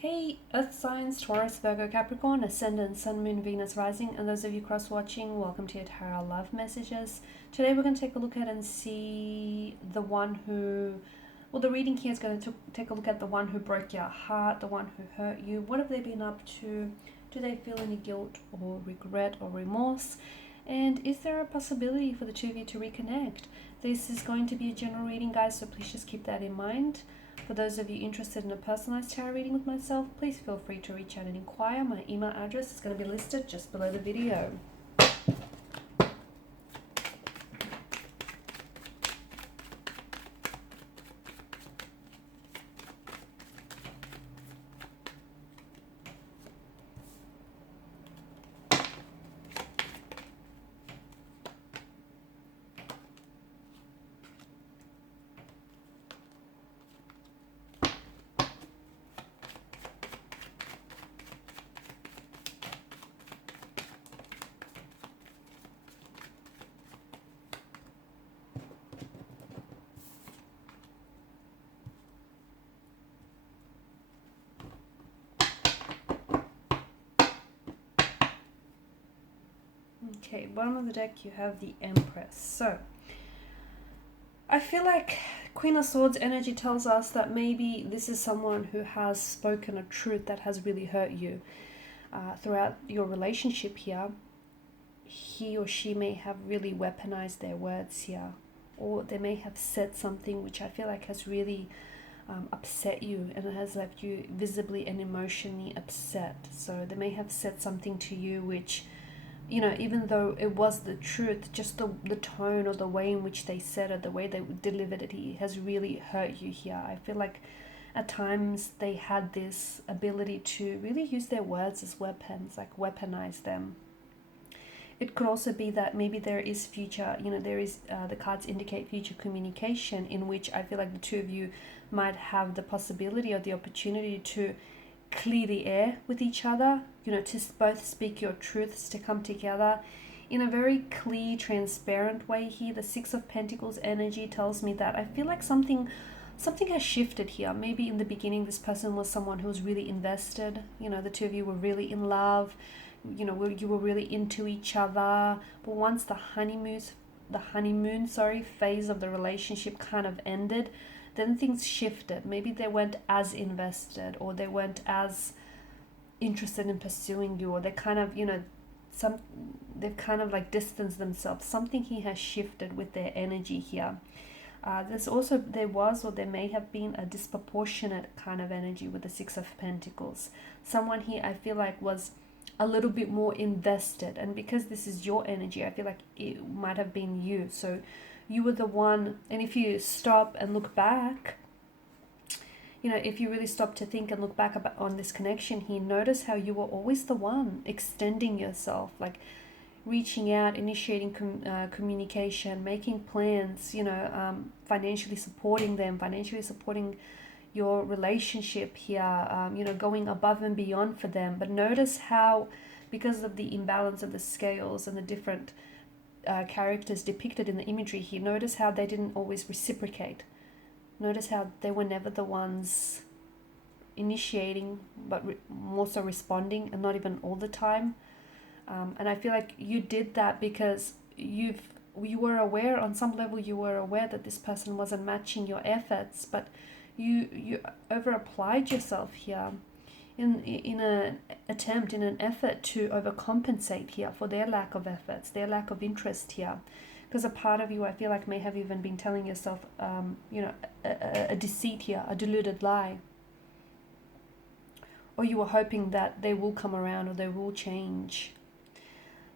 Hey, Earth signs, Taurus, Virgo, Capricorn, Ascendant, Sun, Moon, Venus, Rising, and those of you cross-watching, welcome to your Tarot Love Messages. Today we're going to take a look at and see the one who, the reading here is going to take a look at the one who broke your heart, the one who hurt you. What have they been up to? Do they feel any guilt or regret or remorse? And is there a possibility for the two of you to reconnect? This is going to be a general reading, guys, so please just keep that in mind. For those of you interested in a personalized tarot reading with myself, please feel free to reach out and inquire. My email address is going to be listed just below the video. Okay, bottom of the deck you have the Empress. So, I feel like Queen of Swords energy tells us that maybe this is someone who has spoken a truth that has really hurt you. Throughout your relationship here, he or she may have really weaponized their words here, or they may have said something which I feel like has really upset you and it has left you visibly and emotionally upset. So they may have said something to you which, you know, even though it was the truth, just the tone or the way in which they said it, the way they delivered it, has really hurt you here. I feel like at times they had this ability to really use their words as weapons, like weaponize them. It could also be that maybe there is future, there is, the cards indicate future communication in which I feel like the two of you might have the possibility or the opportunity to clear the air with each other, to both speak your truths, to come together in a very clear, transparent way here. The Six of Pentacles energy tells me that I feel like something has shifted here. Maybe in the beginning this person was someone who was really invested, the two of you were really in love, you were really into each other, but once the honeymoon phase of the relationship kind of ended, then things shifted. Maybe they weren't as invested, or they weren't as interested in pursuing you, or they kind of, they've kind of like distanced themselves. Something here has shifted with their energy here. There may have been a disproportionate kind of energy with the Six of Pentacles. Someone here I feel like was a little bit more invested, and because this is your energy, I feel like it might have been you. So you were the one, and if you stop and look back, if you really stop to think and look back on this connection here, notice how you were always the one extending yourself, like reaching out, initiating communication, making plans, financially supporting them, financially supporting your relationship here, going above and beyond for them. But notice how, because of the imbalance of the scales and the different characters depicted in the imagery here, notice how they didn't always reciprocate. Notice how they were never the ones initiating, but more so responding, and not even all the time. And I feel like you did that because you were aware, on some level you were aware that this person wasn't matching your efforts, but you over applied yourself here in an effort to overcompensate here for their lack of efforts, their lack of interest here. Because a part of you, I feel like, may have even been telling yourself, a deceit here, a deluded lie. Or you were hoping that they will come around or they will change.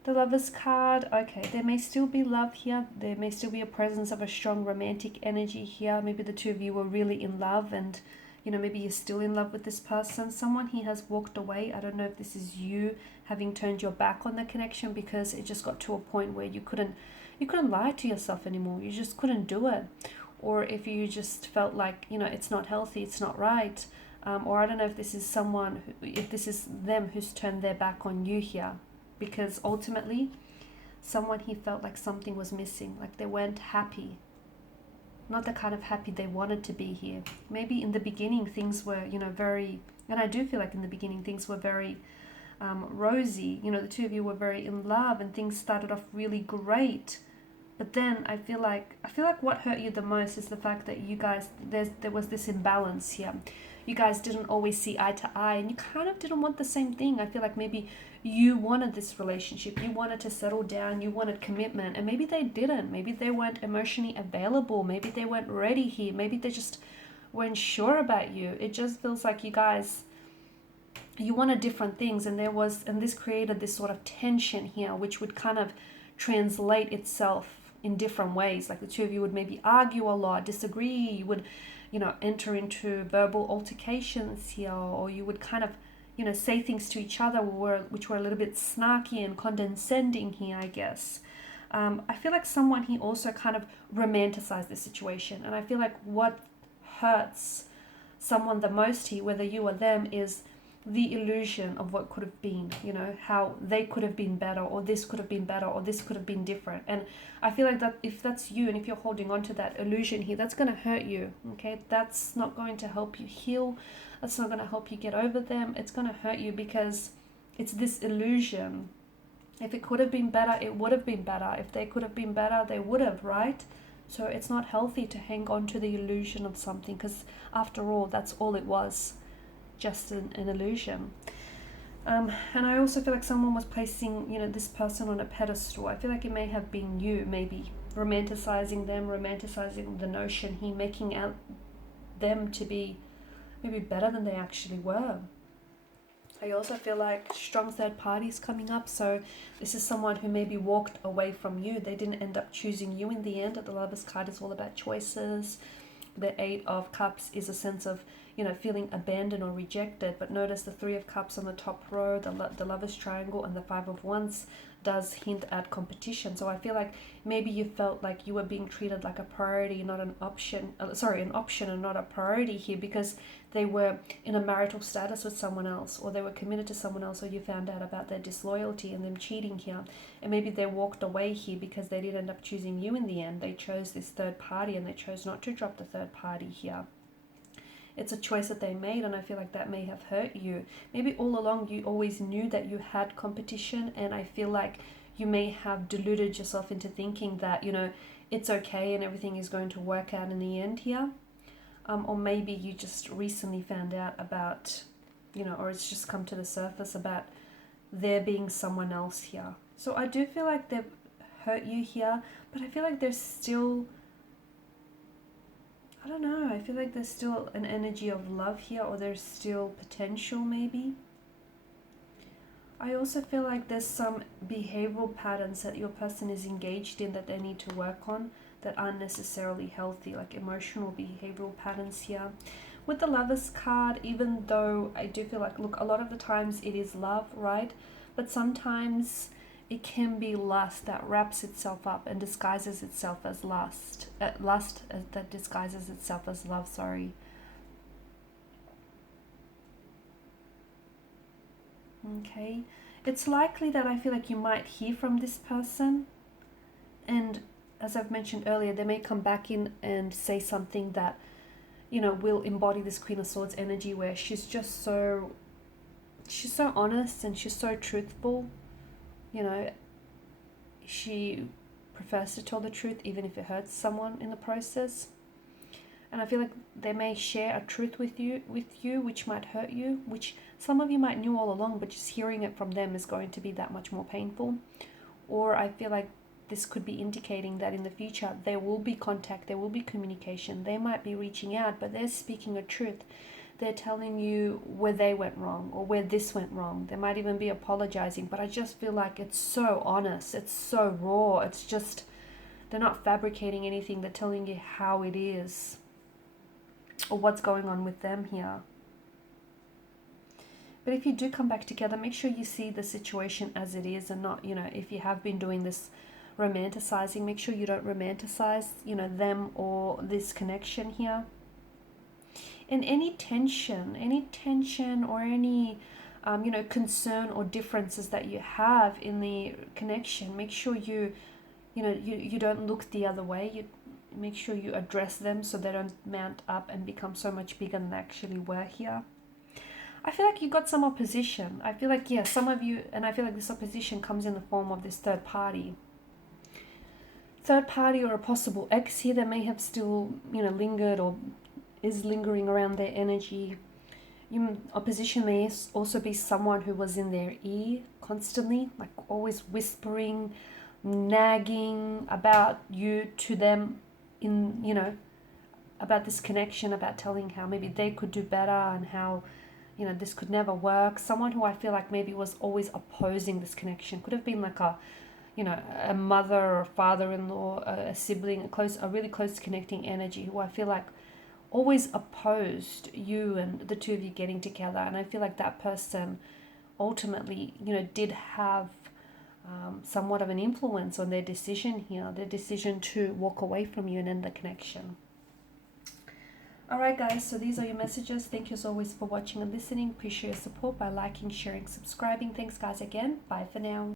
The Lovers card, okay, there may still be love here. There may still be a presence of a strong romantic energy here. Maybe the two of you were really in love, and maybe you're still in love with this person. Someone here has walked away. I don't know if this is you having turned your back on the connection because it just got to a point where you couldn't lie to yourself anymore. You just couldn't do it. Or if you just felt like, it's not healthy, it's not right. Or I don't know if this is if this is them who's turned their back on you here. Because ultimately, someone he felt like something was missing, like they weren't happy. not the kind of happy they wanted to be here. Maybe in the beginning things were, very, and I do feel like in the beginning things were very rosy. The two of you were very in love and things started off really great. But then I feel like what hurt you the most is the fact that you guys there was this imbalance here. You guys didn't always see eye to eye, and you kind of didn't want the same thing. I feel like maybe you wanted this relationship, you wanted to settle down, you wanted commitment, and maybe they didn't. Maybe they weren't emotionally available. Maybe they weren't ready here. Maybe they just weren't sure about you. It just feels like you wanted different things, and this created this sort of tension here, which would kind of translate itself in different ways. Like the two of you would maybe argue a lot, disagree, you would enter into verbal altercations here, or you would kind of say things to each other which were a little bit snarky and condescending here, I guess. I feel like someone here also kind of romanticized the situation, and I feel like what hurts someone the most here, whether you or them, is the illusion of what could have been, how they could have been better, or this could have been better, or this could have been different. And I feel like that if that's you and if you're holding on to that illusion here, that's going to hurt you, okay? That's not going to help you heal. That's not going to help you get over them. It's going to hurt you because it's this illusion. If it could have been better, it would have been better. If they could have been better, they would have, right? So it's not healthy to hang on to the illusion of something, because after all, that's all it was, just an illusion. And I also feel like someone was placing, this person on a pedestal. I feel like it may have been you, maybe romanticizing them, romanticizing the notion here, making out them to be maybe better than they actually were. I also feel like strong third parties coming up. So this is someone who maybe walked away from you. They didn't end up choosing you in the end. The Lover's card is all about choices. The Eight of Cups is a sense of, feeling abandoned or rejected. But notice the Three of Cups on the top row, the Lover's Triangle, and the Five of Wands does hint at competition. So I feel like maybe you felt like you were being treated like a priority, not an option. An option and not a priority here, because they were in a marital status with someone else, or they were committed to someone else, or you found out about their disloyalty and them cheating here. And maybe they walked away here because they didn't end up choosing you in the end. They chose this third party, and they chose not to drop the third party here. It's a choice that they made, and I feel like that may have hurt you. Maybe all along you always knew that you had competition, and I feel like you may have deluded yourself into thinking that, it's okay and everything is going to work out in the end here. Or maybe you just recently found out about, or it's just come to the surface about there being someone else here. So I do feel like they've hurt you here, but I feel like there's still, I don't know, I feel like there's still an energy of love here, or there's still potential maybe. I also feel like there's some behavioral patterns that your person is engaged in that they need to work on that aren't necessarily healthy, like emotional behavioral patterns here. With the Lover's card, even though I do feel like, look, a lot of the times it is love, right? But sometimes it can be lust that wraps itself up and disguises itself as lust. That disguises itself as love, sorry. Okay. It's likely that I feel like you might hear from this person, and as I've mentioned earlier, they may come back in and say something that, will embody this Queen of Swords energy, where she's so honest and she's so truthful. She prefers to tell the truth even if it hurts someone in the process. And I feel like they may share a truth with you which might hurt you, which some of you might knew all along, but just hearing it from them is going to be that much more painful. Or I feel like this could be indicating that in the future there will be contact, there will be communication. They might be reaching out, but they're speaking a truth. They're telling you where they went wrong or where this went wrong. They might even be apologizing, but I just feel like it's so honest, it's so raw. It's just, they're not fabricating anything. They're telling you how it is or what's going on with them here. But if you do come back together, make sure you see the situation as it is, and not, if you have been doing this romanticizing, make sure you don't romanticize, them or this connection here. And any tension or any, concern or differences that you have in the connection, make sure you don't look the other way. make sure you address them so they don't mount up and become so much bigger than they actually were here. I feel like you got some opposition. I feel like, yeah, some of you, and I feel like this opposition comes in the form of this third party. Third party or a possible ex here that may have still, lingered or is lingering around their energy. Opposition may also be someone who was in their ear constantly, like always whispering, nagging about you to them about this connection, about telling how maybe they could do better and how, this could never work. Someone who I feel like maybe was always opposing this connection. Could have been like a mother or a father-in-law, a sibling, a really close connecting energy who I feel like always opposed you and the two of you getting together. And I feel like that person ultimately, did have somewhat of an influence on their decision here, their decision to walk away from you and end the connection. Alright guys, so these are your messages. Thank you as always for watching and listening. Appreciate your support by liking, sharing, subscribing. Thanks guys again. Bye for now.